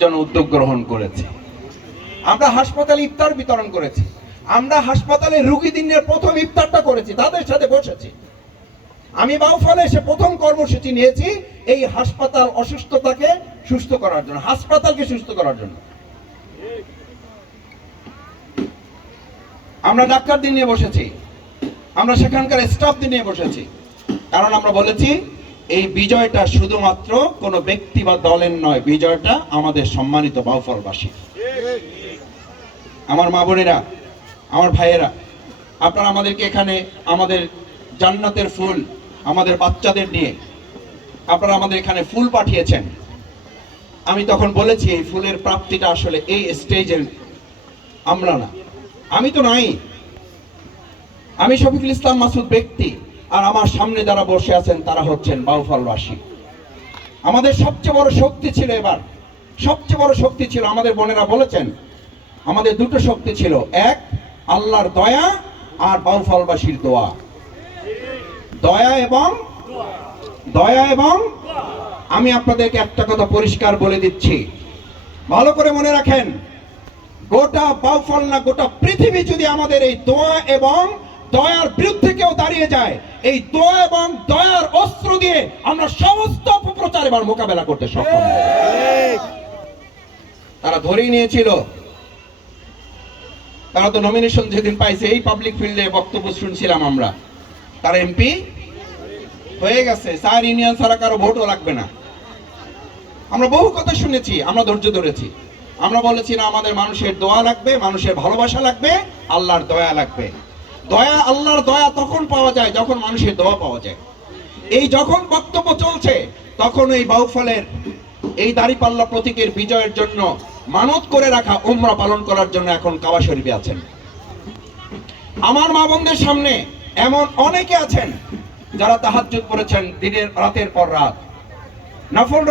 জন্য উদ্যোগ গ্রহণ করেছে। আমরা হাসপাতালে ইফতার বিতরণ করেছি, আমরা হাসপাতালে রোগী দিনের প্রথম ইফতারটা করেছি, তাদের সাথে বসেছি। আমি বাউফলে এসে প্রথম কর্মসূচি নিয়েছি এই হাসপাতাল অসুস্থতাকে সুস্থ করার জন্য, হাসপাতালকে সুস্থ করার জন্য। আমরা ডাক্তারদের নিয়ে বসেছি, আমরা সেখানকার স্টাফদের নিয়ে বসেছি, কারণ আমরা বলেছি এই বিজয়টা শুধুমাত্র কোনো ব্যক্তি বা দলের নয়, বিজয়টা আমাদের সম্মানিত বাউফলবাসী। আমার মা বোনেরা, আমার ভাইয়েরা, আপনারা আমাদেরকে এখানে আমাদের জান্নাতের ফুল, আমাদের বাচ্চাদের নিয়ে আপনারা আমাদের এখানে ফুল পাঠিয়েছেন। আমি তখন বলেছি এই ফুলের প্রাপ্তিটা আসলে এই স্টেজের আমরা না, আমি তো নাই, আমি শফিকুল ইসলাম মাসুদ ব্যক্তি, আর আমার সামনে যারা বসে আছেন তারা হচ্ছেন বাউফলবাসী। আমাদের সবচেয়ে বড় শক্তি ছিল, এবার সবচেয়ে বড় শক্তি ছিল, আমাদের বোনেরা বলেছেন আমাদের দুটো শক্তি ছিল, এক আল্লাহর দয়া আর বাউফলবাসীর দোয়া। দয়া এবং আমি আপনাদেরকে একটা কথা পরিষ্কার বলে দিচ্ছি, ভালো করে মনে রাখেন, গোটা বাউফল না গোটা পৃথিবী যদি আমাদের এই দোয়া এবং দয়ার বিরুদ্ধে কেউ দাঁড়িয়ে যায়, এই দোয়া এবং দয়ার অস্ত্র দিয়ে আমরা সমস্ত অপপ্রচার এবার মোকাবেলা করতে সক্ষম। তারা ধরেই নিয়েছিল, তারা তো নমিনেশন যেদিন পাইছে এই পাবলিক ফিল্ডে বক্তব্য শুনছিলাম আমরা, তারা এমপি হয়ে গেছে, 4 ইউনিয়ন ছাড়া কারো ভোটও লাগবে না। আমরা বহু কথা শুনেছি, আমরা ধৈর্য ধরেছি, আমরা বলেছি না আমাদের মানুষের দোয়া লাগবে, মানুষের ভালোবাসা লাগবে, আল্লাহর দয়া লাগবে। দয়া, আল্লাহর দয়া তখন পাওয়া যায় যখন মানুষের দোয়া পাওয়া যায়। এই যখন বক্তব্য চলছে তখন এই বাউফলের এই দাঁড়িপাল্লা প্রতীকের বিজয়ের জন্য মানত করে রাখা উমরা পালন করার জন্য এখন কাবা শরীফে আছেন। আমার মা বোনদের সামনে এমন অনেকে আছেন যারা তাহাজ্জুদ পড়েছেন দিনের রাতের পর রাত, নফল